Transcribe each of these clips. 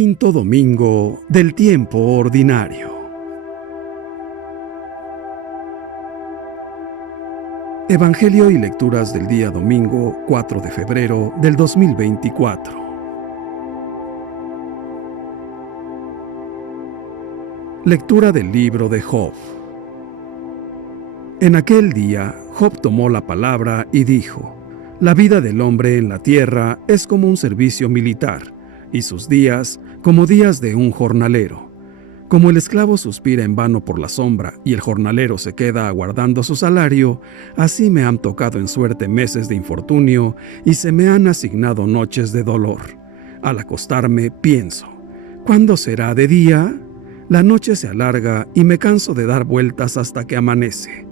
Quinto domingo del tiempo ordinario. Evangelio y lecturas del día domingo 4 de febrero del 2024. Lectura del libro de Job. En aquel día, Job tomó la palabra y dijo: La vida del hombre en la tierra es como un servicio militar, y sus días como días de un jornalero. Como el esclavo suspira en vano por la sombra y el jornalero se queda aguardando su salario, así me han tocado en suerte meses de infortunio y se me han asignado noches de dolor. Al acostarme pienso: ¿cuándo será de día? La noche se alarga y me canso de dar vueltas hasta que amanece.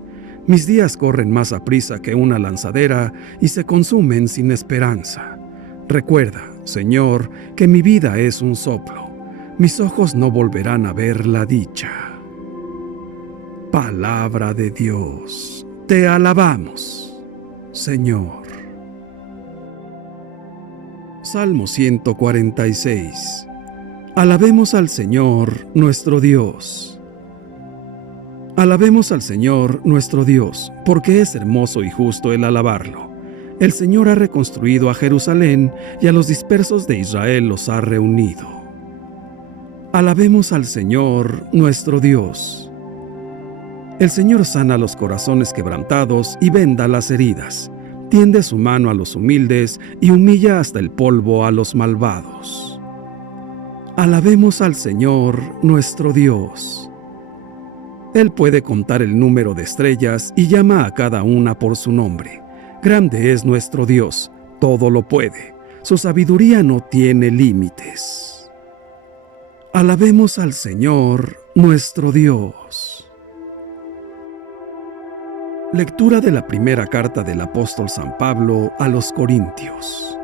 Mis días corren más aprisa que una lanzadera y se consumen sin esperanza. Recuerda, Señor, que mi vida es un soplo. Mis ojos no volverán a ver la dicha. Palabra de Dios. Te alabamos, Señor. Salmo 146. Alabemos al Señor, nuestro Dios. Alabemos al Señor, nuestro Dios, porque es hermoso y justo el alabarlo. El Señor ha reconstruido a Jerusalén y a los dispersos de Israel los ha reunido. Alabemos al Señor, nuestro Dios. El Señor sana los corazones quebrantados y venda las heridas. Tiende su mano a los humildes y humilla hasta el polvo a los malvados. Alabemos al Señor, nuestro Dios. Él puede contar el número de estrellas y llama a cada una por su nombre. Grande es nuestro Dios, todo lo puede. Su sabiduría no tiene límites. Alabemos al Señor, nuestro Dios. Lectura de la primera carta del apóstol San Pablo a los Corintios.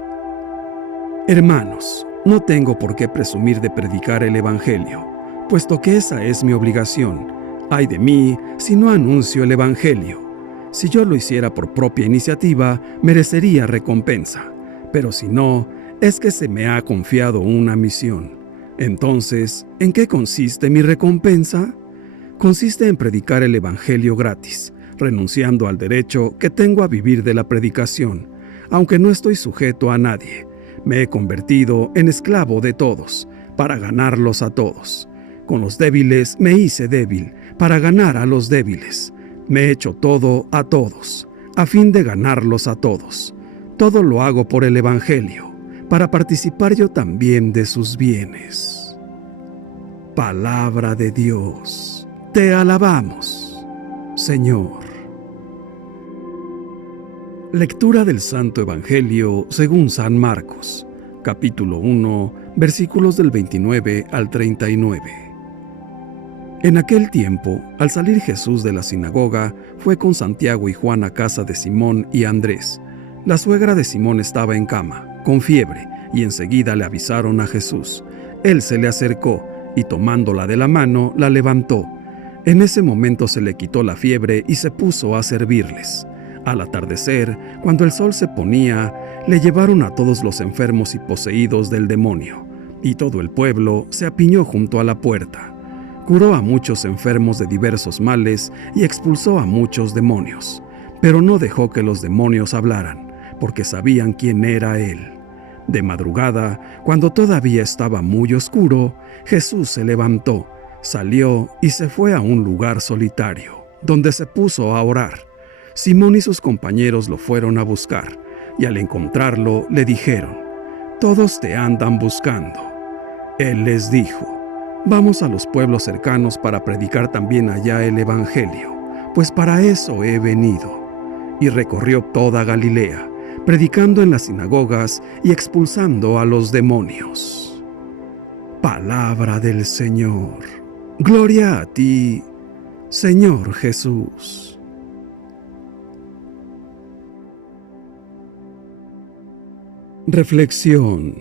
Hermanos, no tengo por qué presumir de predicar el Evangelio, puesto que esa es mi obligación. Ay de mí si no anuncio el Evangelio. Si yo lo hiciera por propia iniciativa, merecería recompensa, pero si no, es que se me ha confiado una misión. Entonces, ¿en qué consiste mi recompensa? Consiste en predicar el Evangelio gratis, renunciando al derecho que tengo a vivir de la predicación, aunque no estoy sujeto a nadie. Me he convertido en esclavo de todos, para ganarlos a todos. Con los débiles me hice débil, para ganar a los débiles. Me he hecho todo a todos, a fin de ganarlos a todos. Todo lo hago por el Evangelio, para participar yo también de sus bienes. Palabra de Dios. Te alabamos, Señor. Lectura del Santo Evangelio según San Marcos, capítulo 1, versículos del 29 al 39. En aquel tiempo, al salir Jesús de la sinagoga, fue con Santiago y Juan a casa de Simón y Andrés. La suegra de Simón estaba en cama, con fiebre, y enseguida le avisaron a Jesús. Él se le acercó, y tomándola de la mano, la levantó. En ese momento se le quitó la fiebre y se puso a servirles. Al atardecer, cuando el sol se ponía, le llevaron a todos los enfermos y poseídos del demonio, y todo el pueblo se apiñó junto a la puerta. Curó a muchos enfermos de diversos males y expulsó a muchos demonios, pero no dejó que los demonios hablaran, porque sabían quién era él. De madrugada, cuando todavía estaba muy oscuro, Jesús se levantó, salió y se fue a un lugar solitario, donde se puso a orar. Simón y sus compañeros lo fueron a buscar, y al encontrarlo le dijeron: «Todos te andan buscando». Él les dijo: «Vamos a los pueblos cercanos para predicar también allá el Evangelio, pues para eso he venido». Y recorrió toda Galilea, predicando en las sinagogas y expulsando a los demonios. Palabra del Señor. Gloria a ti, Señor Jesús. Reflexión.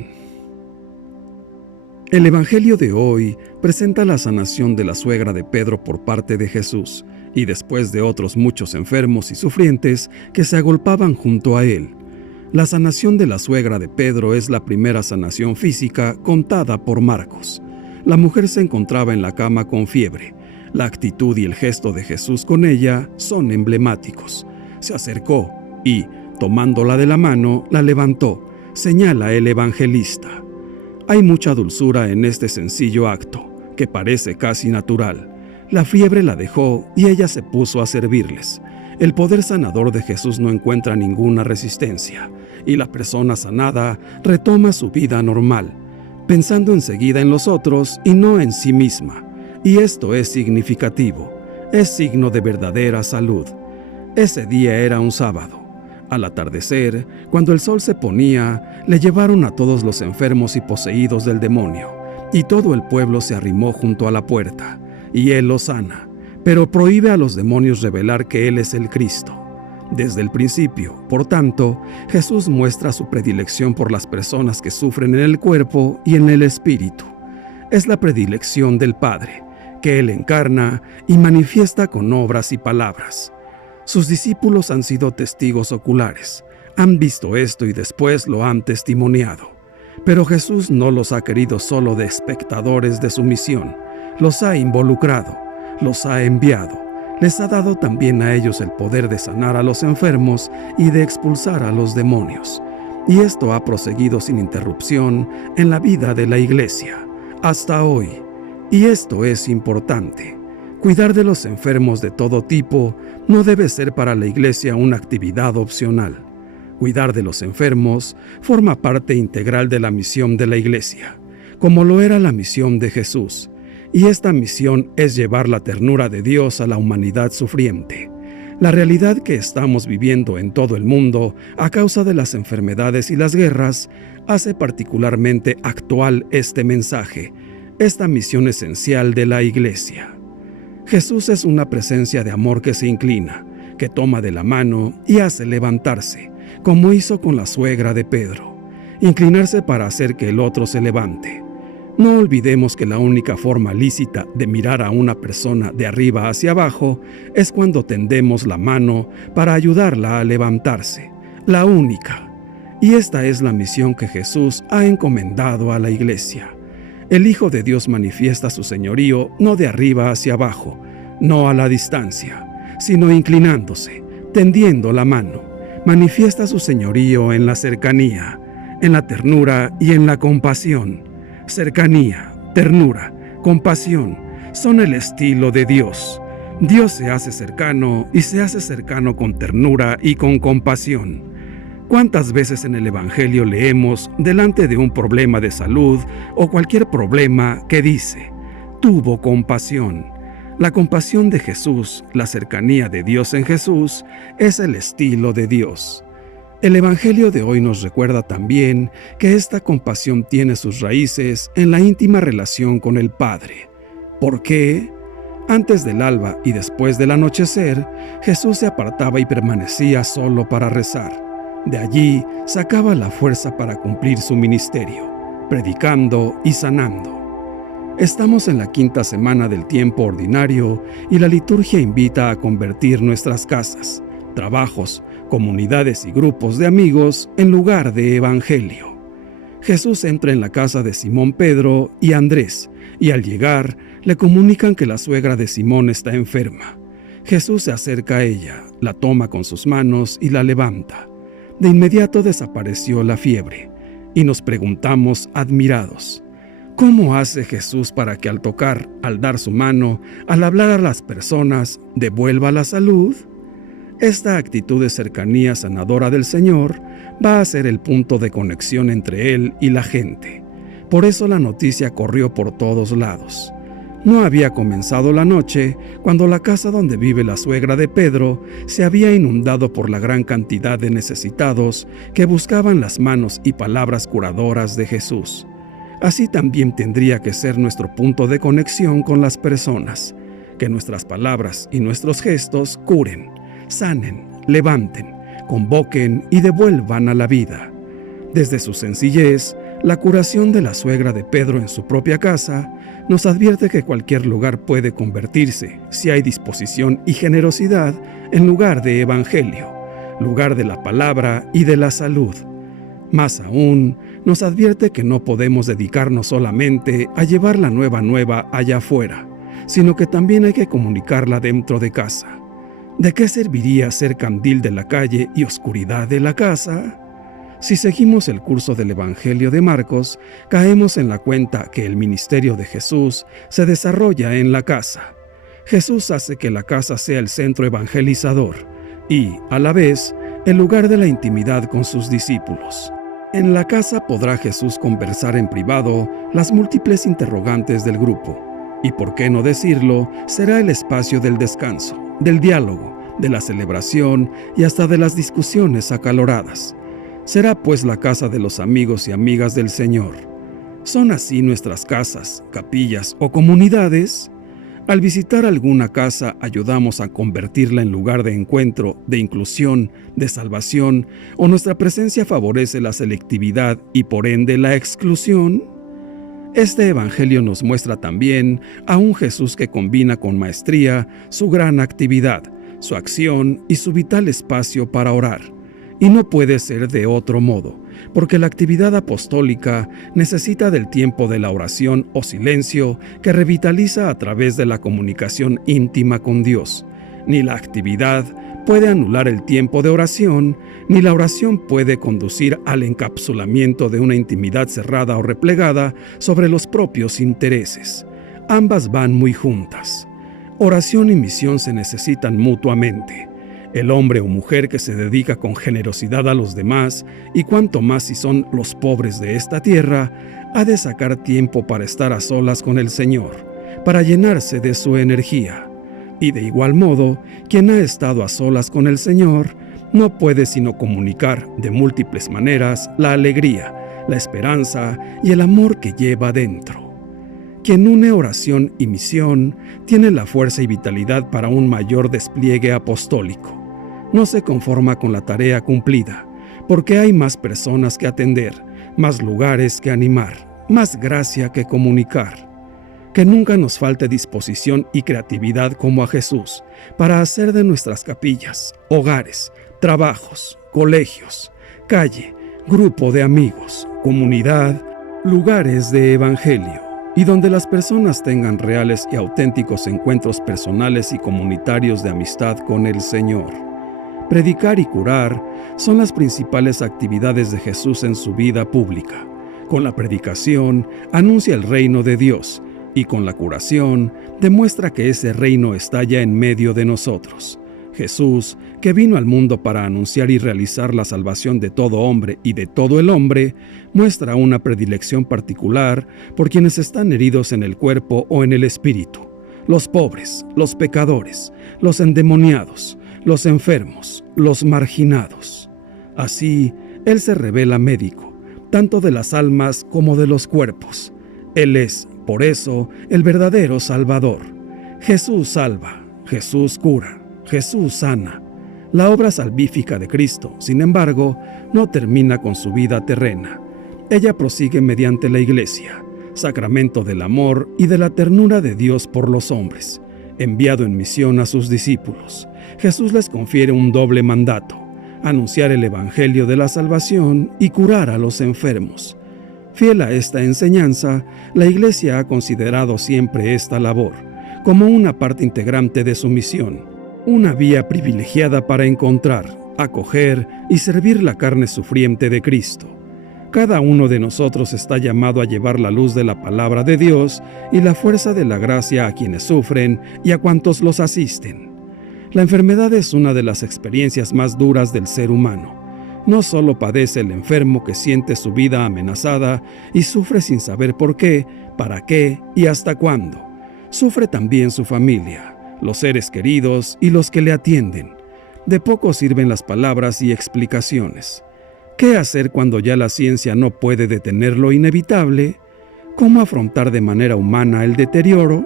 El Evangelio de hoy presenta la sanación de la suegra de Pedro por parte de Jesús, y después de otros muchos enfermos y sufrientes que se agolpaban junto a él. La sanación de la suegra de Pedro es la primera sanación física contada por Marcos. La mujer se encontraba en la cama con fiebre. La actitud y el gesto de Jesús con ella son emblemáticos. Se acercó y, tomándola de la mano, la levantó, señala el evangelista. Hay mucha dulzura en este sencillo acto, que parece casi natural. La fiebre la dejó y ella se puso a servirles. El poder sanador de Jesús no encuentra ninguna resistencia, y la persona sanada retoma su vida normal, pensando enseguida en los otros y no en sí misma. Y esto es significativo, es signo de verdadera salud. Ese día era un sábado. Al atardecer, cuando el sol se ponía, le llevaron a todos los enfermos y poseídos del demonio, y todo el pueblo se arrimó junto a la puerta, y él los sana, pero prohíbe a los demonios revelar que él es el Cristo. Desde el principio, por tanto, Jesús muestra su predilección por las personas que sufren en el cuerpo y en el espíritu. Es la predilección del Padre, que Él encarna y manifiesta con obras y palabras. Sus discípulos han sido testigos oculares, han visto esto y después lo han testimoniado. Pero Jesús no los ha querido solo de espectadores de su misión, los ha involucrado, los ha enviado. Les ha dado también a ellos el poder de sanar a los enfermos y de expulsar a los demonios. Y esto ha proseguido sin interrupción en la vida de la Iglesia, hasta hoy. Y esto es importante. Cuidar de los enfermos de todo tipo no debe ser para la Iglesia una actividad opcional. Cuidar de los enfermos forma parte integral de la misión de la Iglesia, como lo era la misión de Jesús. Y esta misión es llevar la ternura de Dios a la humanidad sufriente. La realidad que estamos viviendo en todo el mundo a causa de las enfermedades y las guerras hace particularmente actual este mensaje, esta misión esencial de la Iglesia. Jesús es una presencia de amor que se inclina, que toma de la mano y hace levantarse, como hizo con la suegra de Pedro, inclinarse para hacer que el otro se levante. No olvidemos que la única forma lícita de mirar a una persona de arriba hacia abajo es cuando tendemos la mano para ayudarla a levantarse. La única. Y esta es la misión que Jesús ha encomendado a la Iglesia. El Hijo de Dios manifiesta su señorío no de arriba hacia abajo, no a la distancia, sino inclinándose, tendiendo la mano. Manifiesta su señorío en la cercanía, en la ternura y en la compasión. Cercanía, ternura, compasión son el estilo de Dios. Dios se hace cercano y se hace cercano con ternura y con compasión. ¿Cuántas veces en el Evangelio leemos delante de un problema de salud o cualquier problema que dice, tuvo compasión? La compasión de Jesús, la cercanía de Dios en Jesús, es el estilo de Dios. El Evangelio de hoy nos recuerda también que esta compasión tiene sus raíces en la íntima relación con el Padre. ¿Por qué? Antes del alba y después del anochecer, Jesús se apartaba y permanecía solo para rezar. De allí sacaba la fuerza para cumplir su ministerio, predicando y sanando. Estamos en la quinta semana del tiempo ordinario y la liturgia invita a convertir nuestras casas, trabajos, comunidades y grupos de amigos en lugar de evangelio. Jesús entra en la casa de Simón Pedro y Andrés, y al llegar le comunican que la suegra de Simón está enferma. Jesús se acerca a ella, la toma con sus manos y la levanta. De inmediato desapareció la fiebre, y nos preguntamos admirados, ¿cómo hace Jesús para que al tocar, al dar su mano, al hablar a las personas, devuelva la salud? Esta actitud de cercanía sanadora del Señor va a ser el punto de conexión entre Él y la gente. Por eso la noticia corrió por todos lados. No había comenzado la noche cuando la casa donde vive la suegra de Pedro se había inundado por la gran cantidad de necesitados que buscaban las manos y palabras curadoras de Jesús. Así también tendría que ser nuestro punto de conexión con las personas, que nuestras palabras y nuestros gestos curen, sanen, levanten, convoquen y devuelvan a la vida. Desde su sencillez, la curación de la suegra de Pedro en su propia casa nos advierte que cualquier lugar puede convertirse, si hay disposición y generosidad, en lugar de evangelio, lugar de la palabra y de la salud. Más aún, nos advierte que no podemos dedicarnos solamente a llevar la nueva allá afuera, sino que también hay que comunicarla dentro de casa. ¿De qué serviría ser candil de la calle y oscuridad de la casa? Si seguimos el curso del Evangelio de Marcos, caemos en la cuenta que el ministerio de Jesús se desarrolla en la casa. Jesús hace que la casa sea el centro evangelizador y, a la vez, el lugar de la intimidad con sus discípulos. En la casa podrá Jesús conversar en privado las múltiples interrogantes del grupo, y por qué no decirlo, será el espacio del descanso, del diálogo, de la celebración y hasta de las discusiones acaloradas. Será pues la casa de los amigos y amigas del Señor. ¿Son así nuestras casas, capillas o comunidades? Al visitar alguna casa, ayudamos a convertirla en lugar de encuentro, de inclusión, de salvación, o nuestra presencia favorece la selectividad y por ende la exclusión. Este evangelio nos muestra también a un Jesús que combina con maestría su gran actividad, su acción y su vital espacio para orar. Y no puede ser de otro modo, porque la actividad apostólica necesita del tiempo de la oración o silencio que revitaliza a través de la comunicación íntima con Dios. Ni la actividad puede anular el tiempo de oración, ni la oración puede conducir al encapsulamiento de una intimidad cerrada o replegada sobre los propios intereses. Ambas van muy juntas. Oración y misión se necesitan mutuamente. El hombre o mujer que se dedica con generosidad a los demás, y cuanto más si son los pobres de esta tierra, ha de sacar tiempo para estar a solas con el Señor, para llenarse de su energía. Y de igual modo, quien ha estado a solas con el Señor, no puede sino comunicar de múltiples maneras la alegría, la esperanza y el amor que lleva dentro. Quien une oración y misión, tiene la fuerza y vitalidad para un mayor despliegue apostólico. No se conforma con la tarea cumplida, porque hay más personas que atender, más lugares que animar, más gracia que comunicar. Que nunca nos falte disposición y creatividad como a Jesús para hacer de nuestras capillas, hogares, trabajos, colegios, calle, grupo de amigos, comunidad, lugares de evangelio, y donde las personas tengan reales y auténticos encuentros personales y comunitarios de amistad con el Señor. Predicar y curar son las principales actividades de Jesús en su vida pública. Con la predicación anuncia el reino de Dios y con la curación demuestra que ese reino está ya en medio de nosotros. Jesús, que vino al mundo para anunciar y realizar la salvación de todo hombre y de todo el hombre, muestra una predilección particular por quienes están heridos en el cuerpo o en el espíritu: los pobres, los pecadores, los endemoniados, los enfermos, los marginados. Así, Él se revela médico, tanto de las almas como de los cuerpos. Él es, por eso, el verdadero Salvador. Jesús salva, Jesús cura, Jesús sana. La obra salvífica de Cristo, sin embargo, no termina con su vida terrena. Ella prosigue mediante la Iglesia, sacramento del amor y de la ternura de Dios por los hombres. Enviado en misión a sus discípulos, Jesús les confiere un doble mandato: anunciar el Evangelio de la salvación y curar a los enfermos. Fiel a esta enseñanza, la Iglesia ha considerado siempre esta labor como una parte integrante de su misión, una vía privilegiada para encontrar, acoger y servir la carne sufriente de Cristo. Cada uno de nosotros está llamado a llevar la luz de la palabra de Dios y la fuerza de la gracia a quienes sufren y a cuantos los asisten. La enfermedad es una de las experiencias más duras del ser humano. No solo padece el enfermo que siente su vida amenazada y sufre sin saber por qué, para qué y hasta cuándo. Sufre también su familia, los seres queridos y los que le atienden. De poco sirven las palabras y explicaciones. ¿Qué hacer cuando ya la ciencia no puede detener lo inevitable? ¿Cómo afrontar de manera humana el deterioro?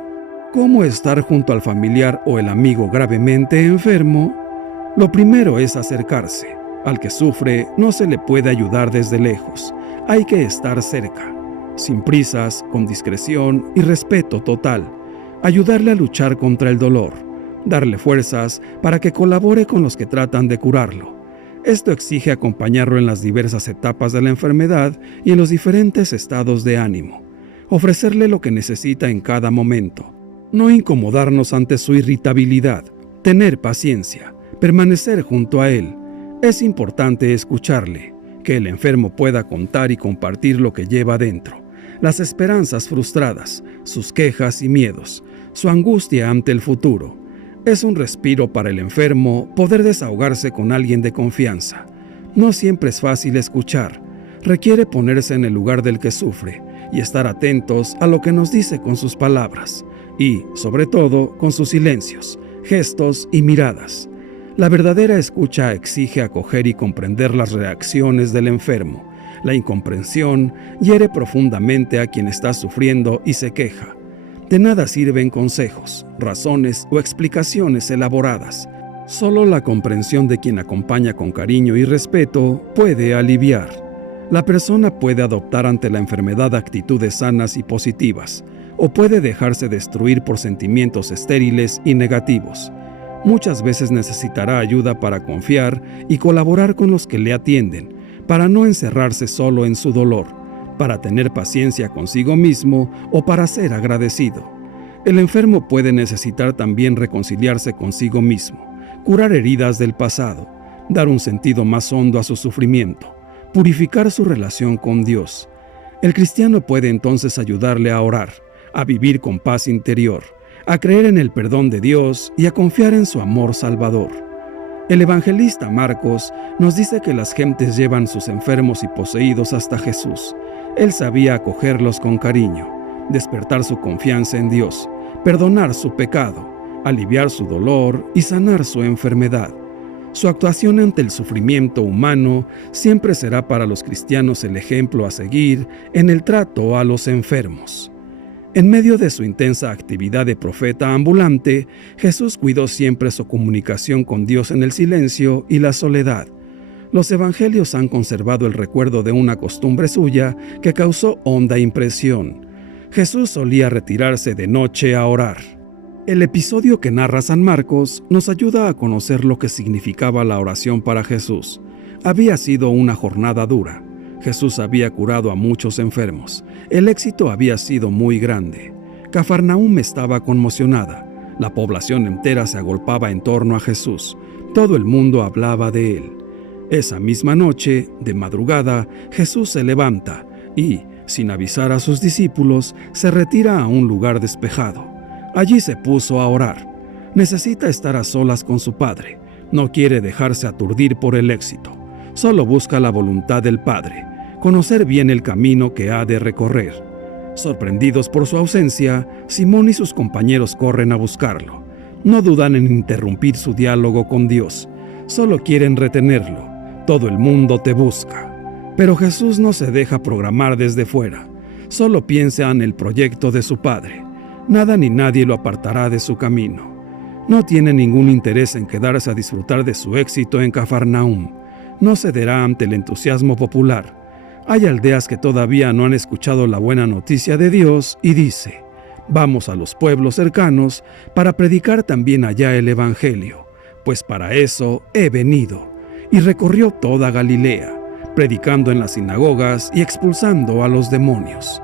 ¿Cómo estar junto al familiar o el amigo gravemente enfermo? Lo primero es acercarse. Al que sufre no se le puede ayudar desde lejos. Hay que estar cerca, sin prisas, con discreción y respeto total. Ayudarle a luchar contra el dolor. Darle fuerzas para que colabore con los que tratan de curarlo. Esto exige acompañarlo en las diversas etapas de la enfermedad y en los diferentes estados de ánimo, ofrecerle lo que necesita en cada momento, no incomodarnos ante su irritabilidad, tener paciencia, permanecer junto a él. Es importante escucharle, que el enfermo pueda contar y compartir lo que lleva dentro, las esperanzas frustradas, sus quejas y miedos, su angustia ante el futuro. Es un respiro para el enfermo poder desahogarse con alguien de confianza. No siempre es fácil escuchar, requiere ponerse en el lugar del que sufre y estar atentos a lo que nos dice con sus palabras y, sobre todo, con sus silencios, gestos y miradas. La verdadera escucha exige acoger y comprender las reacciones del enfermo. La incomprensión hiere profundamente a quien está sufriendo y se queja. De nada sirven consejos, razones o explicaciones elaboradas. Solo la comprensión de quien acompaña con cariño y respeto puede aliviar. La persona puede adoptar ante la enfermedad actitudes sanas y positivas, o puede dejarse destruir por sentimientos estériles y negativos. Muchas veces necesitará ayuda para confiar y colaborar con los que le atienden, para no encerrarse solo en su dolor, para tener paciencia consigo mismo o para ser agradecido. El enfermo puede necesitar también reconciliarse consigo mismo, curar heridas del pasado, dar un sentido más hondo a su sufrimiento, purificar su relación con Dios. El cristiano puede entonces ayudarle a orar, a vivir con paz interior, a creer en el perdón de Dios y a confiar en su amor salvador. El evangelista Marcos nos dice que las gentes llevan sus enfermos y poseídos hasta Jesús. Él sabía acogerlos con cariño, despertar su confianza en Dios, perdonar su pecado, aliviar su dolor y sanar su enfermedad. Su actuación ante el sufrimiento humano siempre será para los cristianos el ejemplo a seguir en el trato a los enfermos. En medio de su intensa actividad de profeta ambulante, Jesús cuidó siempre su comunicación con Dios en el silencio y la soledad. Los evangelios han conservado el recuerdo de una costumbre suya que causó honda impresión. Jesús solía retirarse de noche a orar. El episodio que narra San Marcos nos ayuda a conocer lo que significaba la oración para Jesús. Había sido una jornada dura. Jesús había curado a muchos enfermos. El éxito había sido muy grande. Cafarnaúm estaba conmocionada. La población entera se agolpaba en torno a Jesús. Todo el mundo hablaba de él. Esa misma noche, de madrugada, Jesús se levanta y, sin avisar a sus discípulos, se retira a un lugar despejado. Allí se puso a orar. Necesita estar a solas con su Padre. No quiere dejarse aturdir por el éxito. Solo busca la voluntad del Padre, conocer bien el camino que ha de recorrer. Sorprendidos por su ausencia, Simón y sus compañeros corren a buscarlo. No dudan en interrumpir su diálogo con Dios. Solo quieren retenerlo. Todo el mundo te busca. Pero Jesús no se deja programar desde fuera. Solo piensa en el proyecto de su Padre. Nada ni nadie lo apartará de su camino. No tiene ningún interés en quedarse a disfrutar de su éxito en Cafarnaúm. No cederá ante el entusiasmo popular. Hay aldeas que todavía no han escuchado la buena noticia de Dios y dice: vamos a los pueblos cercanos para predicar también allá el Evangelio, pues para eso he venido. Y recorrió toda Galilea, predicando en las sinagogas y expulsando a los demonios.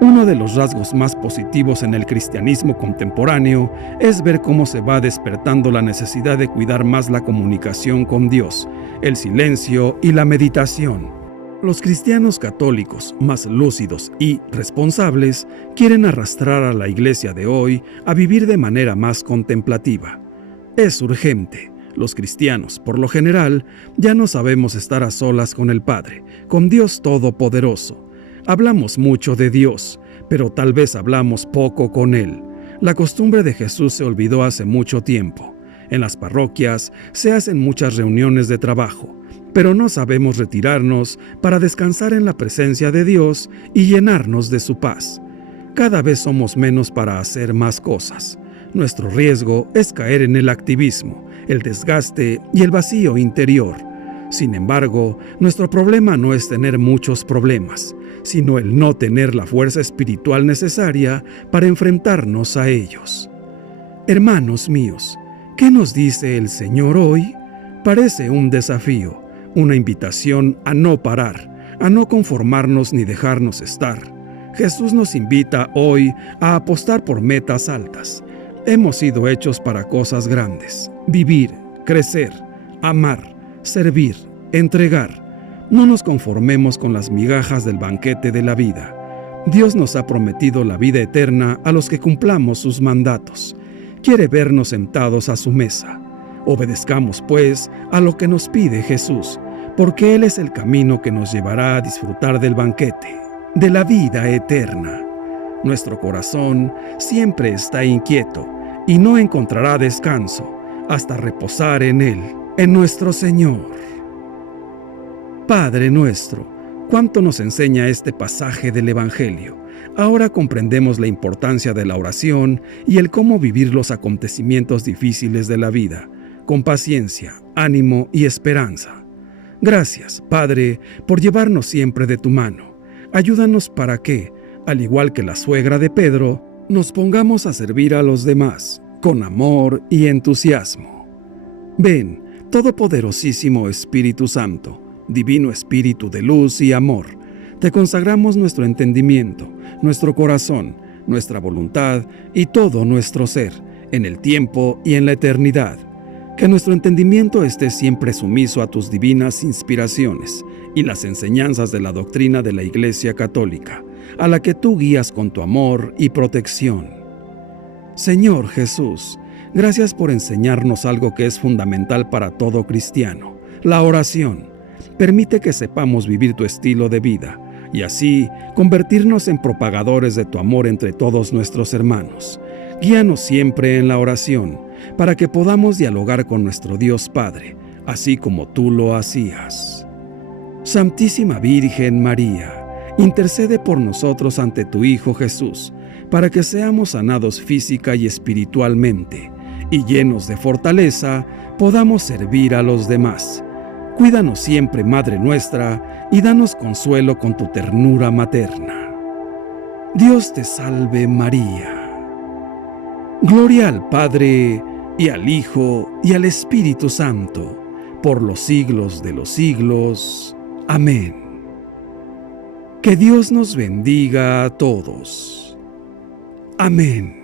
Uno de los rasgos más positivos en el cristianismo contemporáneo es ver cómo se va despertando la necesidad de cuidar más la comunicación con Dios, el silencio y la meditación. Los cristianos católicos, más lúcidos y responsables, quieren arrastrar a la iglesia de hoy a vivir de manera más contemplativa. Es urgente. Los cristianos, por lo general, ya no sabemos estar a solas con el Padre, con Dios Todopoderoso. Hablamos mucho de Dios, pero tal vez hablamos poco con Él. La costumbre de Jesús se olvidó hace mucho tiempo. En las parroquias se hacen muchas reuniones de trabajo, pero no sabemos retirarnos para descansar en la presencia de Dios y llenarnos de su paz. Cada vez somos menos para hacer más cosas. Nuestro riesgo es caer en el activismo, el desgaste y el vacío interior. Sin embargo, nuestro problema no es tener muchos problemas, sino el no tener la fuerza espiritual necesaria para enfrentarnos a ellos. Hermanos míos, ¿qué nos dice el Señor hoy? Parece un desafío, una invitación a no parar, a no conformarnos ni dejarnos estar. Jesús nos invita hoy a apostar por metas altas. Hemos sido hechos para cosas grandes: vivir, crecer, amar, servir, entregar. No nos conformemos con las migajas del banquete de la vida. Dios nos ha prometido la vida eterna a los que cumplamos sus mandatos. Quiere vernos sentados a su mesa. Obedezcamos, pues, a lo que nos pide Jesús, porque Él es el camino que nos llevará a disfrutar del banquete, de la vida eterna. Nuestro corazón siempre está inquieto y no encontrará descanso hasta reposar en Él, en nuestro Señor. Padre nuestro, cuánto nos enseña este pasaje del Evangelio. Ahora comprendemos la importancia de la oración y el cómo vivir los acontecimientos difíciles de la vida, con paciencia, ánimo y esperanza. Gracias, Padre, por llevarnos siempre de tu mano. Ayúdanos para que, al igual que la suegra de Pedro, nos pongamos a servir a los demás, con amor y entusiasmo. Ven, Todopoderosísimo Espíritu Santo, Divino Espíritu de luz y amor, te consagramos nuestro entendimiento, nuestro corazón, nuestra voluntad y todo nuestro ser, en el tiempo y en la eternidad. Que nuestro entendimiento esté siempre sumiso a tus divinas inspiraciones y las enseñanzas de la doctrina de la Iglesia Católica, a la que tú guías con tu amor y protección. Señor Jesús, gracias por enseñarnos algo que es fundamental para todo cristiano: la oración. Permite que sepamos vivir tu estilo de vida y así convertirnos en propagadores de tu amor entre todos nuestros hermanos. Guíanos siempre en la oración, para que podamos dialogar con nuestro Dios Padre, así como tú lo hacías. Santísima Virgen María, intercede por nosotros ante tu Hijo Jesús, para que seamos sanados física y espiritualmente, y llenos de fortaleza, podamos servir a los demás. Cuídanos siempre, Madre nuestra, y danos consuelo con tu ternura materna. Dios te salve María. Gloria al Padre, y al Hijo, y al Espíritu Santo, por los siglos de los siglos. Amén. Que Dios nos bendiga a todos. Amén.